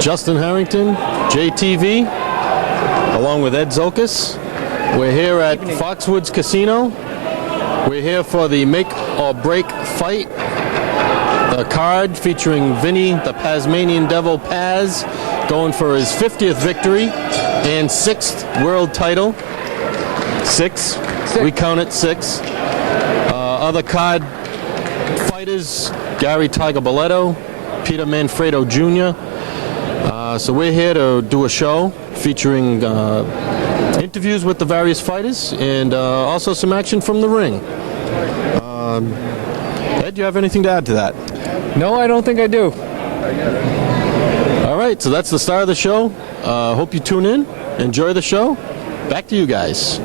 Justin Harrington, JTV, along with Ed Zokas. We're here at Foxwoods Casino. We're here for the make or break fight. The card featuring Vinny, the Tasmanian Devil Paz, going for his 50th victory and 6th world title. Six. We count it 6. Other card fighters, Gary Tiger Boletto, Peter Manfredo Jr. So we're here to do a show featuring interviews with the various fighters and also some action from the ring. Ed, do you have anything to add to that? No, I don't think I do. All right, so that's the start of the show. Hope you tune in. Enjoy the show. Back to you guys.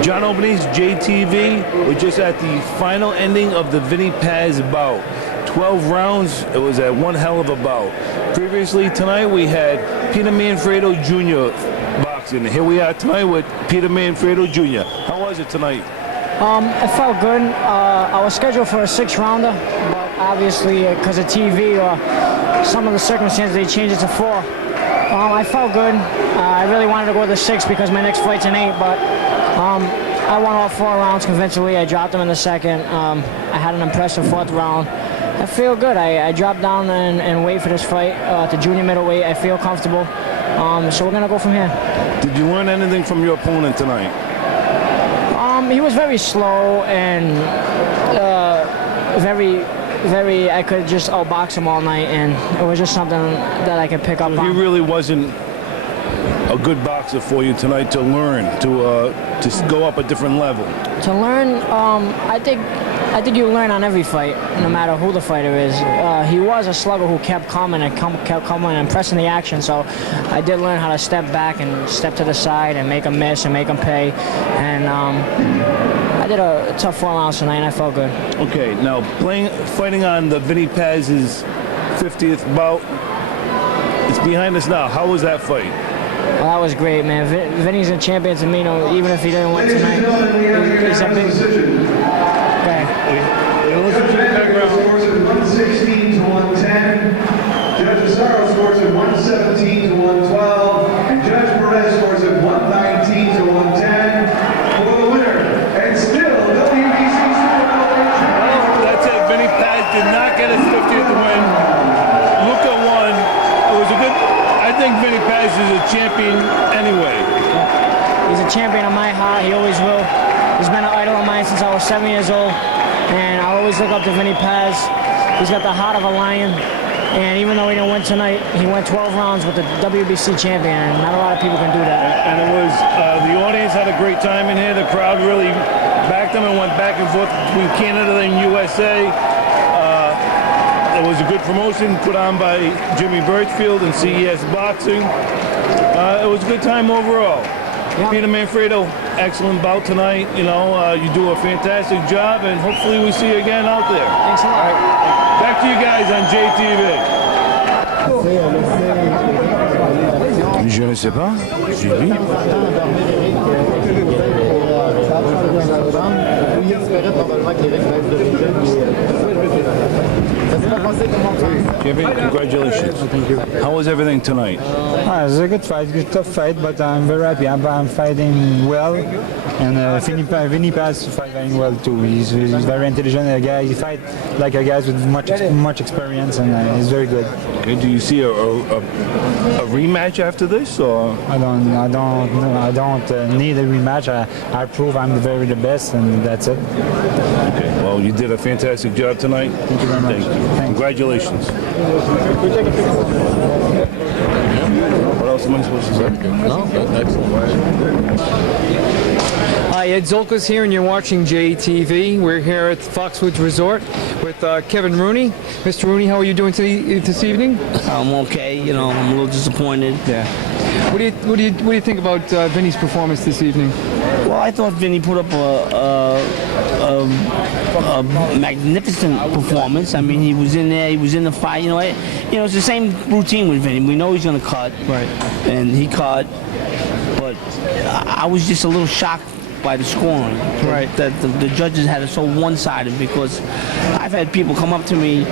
John Openings, JTV. We're just at the final ending of the VinnyPaz bout. 12 rounds. It was a one hell of a bout. Previously tonight we had Peter Manfredo Jr. boxing. Here we are tonight with Peter Manfredo Jr. How was it tonight? It felt good. I was scheduled for a 6-rounder, but obviously because of TV or some of the circumstances, they changed it to 4. I felt good. I really wanted to go to 6 because my next fight's an 8, but I won all 4 rounds convincingly. I dropped them in the second. I had an impressive 4th round. I feel good. I dropped down and weight for this fight to junior middleweight. I feel comfortable. So we're going to go from here. Did you learn anything from your opponent tonight? He was very slow and very, I could just outbox him all night, and it was just something that I could pick up on. He really wasn't a good boxer for you tonight to learn, to go up a different level. To learn, I think you learn on every fight, no matter who the fighter is. He was a slugger who kept coming and pressing the action, so I did learn how to step back and step to the side and make him miss and make him pay. And I did a tough 4 rounds tonight, and I felt good. Okay, now fighting on the VinnyPaz's 50th bout, it's behind us now. How was that fight? Well, that was great, man. Vinny's a champion to me, even if he didn't win tonight. He's a big... Okay. Scores at 116 to 110. Judge Asaro scores at 117 to 112. And Judge Perez scores at 119 to 110. For the winner, and champion anyway. He's a champion of my heart. He always will. He's been an idol of mine since I was 7 years old, and I always look up to Vinny Paz. He's got the heart of a lion, and even though he didn't win tonight, he went 12 rounds with the WBC champion, and not a lot of people can do that. And it was, the audience had a great time in here. The crowd really backed him and went back and forth between Canada and USA. It was a good promotion put on by Jimmy Birchfield and CES Boxing. It was a good time overall. Yep. Peter Manfredo, excellent bout tonight. You know, you do a fantastic job, and hopefully we see you again out there. Thanks a lot. Back to you guys on JTV. Je ne sais pas. J'ai vu. Champion, congratulations. Thank you. How was everything tonight? It was a good fight, good tough fight, but I'm very happy. I'm fighting well, and VinnyPaz fighting well too. He's very intelligent. A guy, he fight like a guy with much experience, and he's very good. Okay, do you see a rematch after this, or? I don't need a rematch. I prove I'm the best, and that's it. Okay, well, you did a fantastic job tonight. Thank you very much. Thank you. Congratulations. What else am I supposed to say? No, excellent. Hi, Ed Zolkas here, and you're watching JTV. We're here at Foxwoods Resort with Kevin Rooney. Mr. Rooney, how are you doing this evening? I'm okay. You know, I'm a little disappointed. Yeah. What do you think about Vinny's performance this evening? Well, I thought Vinny put up a magnificent performance. I mean, he was in there. He was in the fight. You know, it's the same routine with Vinny. We know he's going to cut, Right. and he cut. But I was just a little shocked by the scoring. Right. That the judges had it so one-sided, because I've had people come up to me.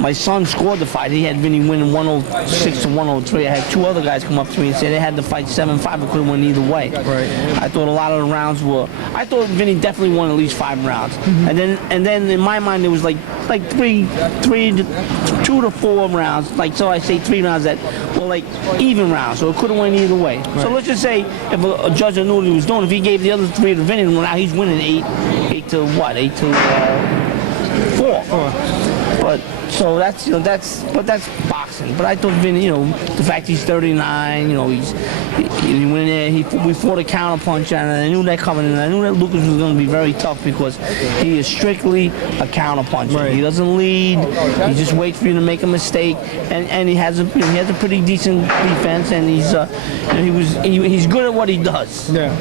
My son scored the fight. He had Vinny winning 106 to 103. I had two other guys come up to me and say they had the fight 7-5. It could have went either way. Right. I thought a lot of the rounds were. I thought Vinny definitely won at least 5 rounds. And then in my mind there was like 2 to 4 rounds. Like, so I say 3 rounds that were like even rounds. So it could have went either way. Right. So let's just say if a judge knew what he was doing, if he gave the other 3 to Vinny, now he's winning 8 to what? 8 to 4. But so that's that's boxing. But I thought Vinny, the fact he's 39, he went in there. We fought a counter punch, and I knew that coming in. I knew that Lucas was going to be very tough, because he is strictly a counter puncher. Right. He doesn't lead. He just waits for you to make a mistake, and he has a pretty decent defense, and he's good at what he does. Yeah.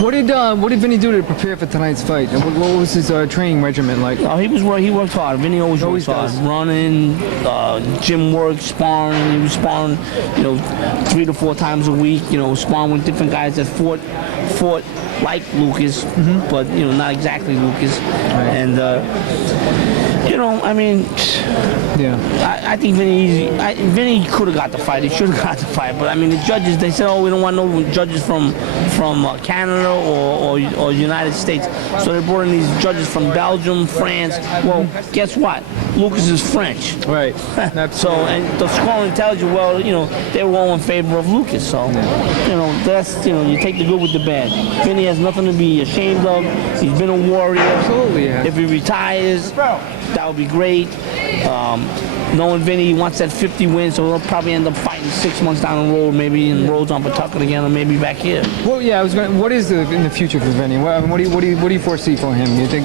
What did Vinny do to prepare for tonight's fight? And what was his training regimen like? Oh, he worked hard. Vinny always works hard. does. Running, gym work, sparring. He was sparring, 3 to 4 times a week. Sparring with different guys that fought like Lucas, but not exactly Lucas. Right. And I mean, Yeah. I think Vinny could have got the fight. He should have got the fight. But I mean, the judges, they said, we don't want no judges from Canada or United States. So they brought in these judges from Belgium, France. Well, guess what? Lucas is French. Right. So, and the scoring tells you, they were all in favor of Lucas. So, that's, you take the good with the bad. Vinny has nothing to be ashamed of. He's been a warrior. Absolutely, yeah. If he retires, that would be great. Knowing Vinny, he wants that 50 win, so he'll probably end up fighting 6 months down the road, maybe in Rhodes on Pawtucket again, or maybe back here. Well, yeah. What is in the future for Vinny? What do you foresee for him? You think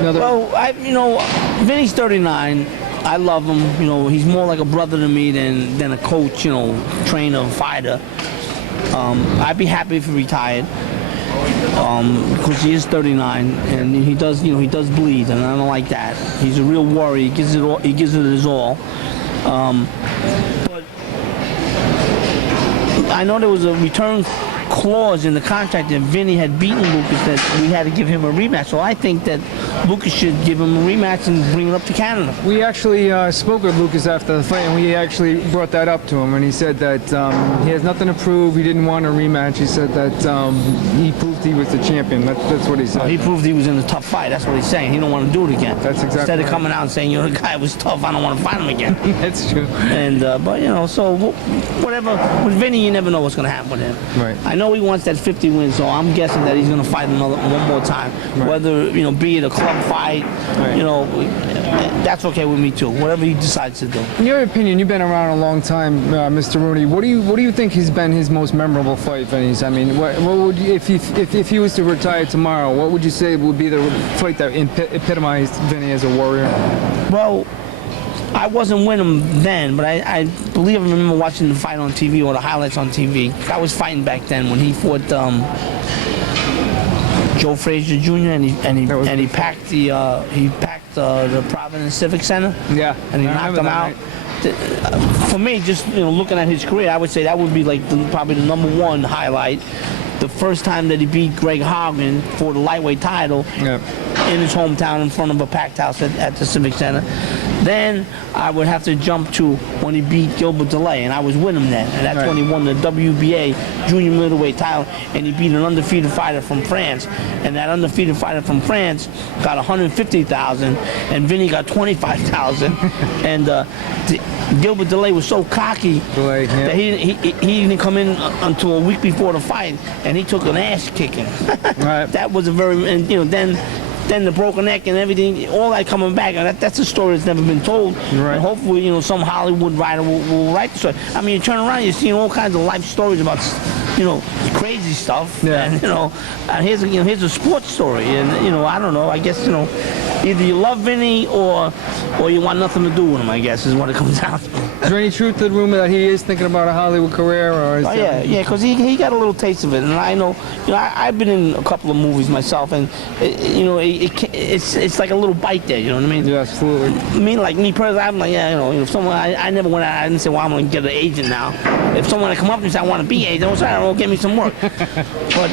another? Well, Vinny's 39. I love him. He's more like a brother to me than a coach, trainer, fighter. I'd be happy if he retired. Because he is 39 and he does bleed, and I don't like that. He's a real warrior. He gives it his all. But I know there was a return clause in the contract that Vinny had beaten Lucas that we had to give him a rematch. So I think that Lucas should give him a rematch and bring it up to Canada. We actually spoke with Lucas after the fight, and we actually brought that up to him, and he said that he has nothing to prove. He didn't want a rematch. He said that he proved he was the champion. That's what he said. He proved he was in a tough fight. That's what he's saying. He don't want to do it again. That's exactly Instead of right. coming out and saying, the guy was tough, I don't want to fight him again. That's true. And but so whatever with Vinny, you never know what's going to happen with him. Right. I know he wants that 50 wins, so I'm guessing that he's going to fight one more time. Right. Whether be it a club fight, that's okay with me too. Whatever he decides to do. In your opinion, you've been around a long time, Mr. Rooney. What do you think has been his most memorable fight, Vinny's? I mean, what would you, if he was to retire tomorrow, what would you say would be the fight that epitomized Vinny as a warrior? Well, I wasn't with him then, but I believe I remember watching the fight on TV or the highlights on TV. I was fighting back then when he fought Joe Frazier Jr. and he packed the Providence Civic Center. Yeah, and he knocked him out. For me, just looking at his career, I would say that would be like probably the #1 highlight. The first time that he beat Greg Hogan for the lightweight title in his hometown in front of a packed house at the Civic Center. Then I would have to jump to when he beat Gilbert DeLay, and I was with him then. And that's when he won the WBA junior middleweight title, and he beat an undefeated fighter from France. And that undefeated fighter from France got $150,000, and Vinny got $25,000. And Gilbert DeLay was so cocky that he didn't come in until a week before the fight, and he took an ass kicking. That was a very, and then the broken neck and everything, all that coming back, and that's a story that's never been told. And hopefully, some Hollywood writer will write the story. I mean, you turn around, you're seeing all kinds of life stories about, crazy stuff. And and here's a sports story, and I don't know. I guess either you love Vinny or you want nothing to do with him, I guess, is what it comes down to. Is there any truth to the rumor that he is thinking about a Hollywood career? Or is because he got a little taste of it, and I know, I've been in a couple of movies myself, and it's like a little bite there. You know what I mean? Yeah, absolutely. Like me personally, I'm like, if someone, I never went out, I didn't say, well, I'm gonna get an agent now. If someone had come up and said, I want to be an agent, I was like, get me some work. But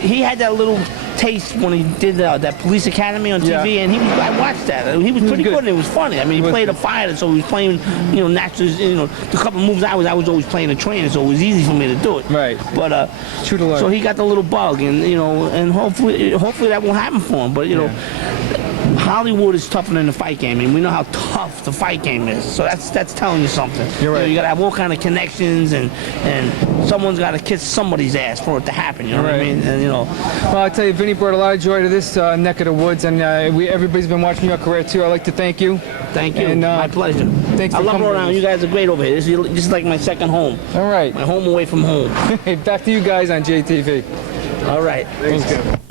he had that little taste when he did that Police Academy on TV, and I watched that. He was pretty good, and it was funny. I mean, he played a fighter, so he was playing, naturally, the couple of moves I was always playing a trainer, so it was easy for me to do it. Right. But so he got the little bug, and and hopefully that won't happen for him. But Hollywood is tougher than the fight game. I mean, we know how tough the fight game is, so that's telling you something. You're right. You got to have all kind of connections, and someone's got to kiss somebody's ass for it to happen. You know what I mean? And Well, I tell you, Vinny brought a lot of joy to this neck of the woods, and everybody's been watching your career too. I'd like to thank you. Thank you. And, my pleasure. Thanks for I love coming. Rhode Island. You guys are great over here. This is like my second home. All right. My home away from home. Back to you guys on JTV. All right. Thanks.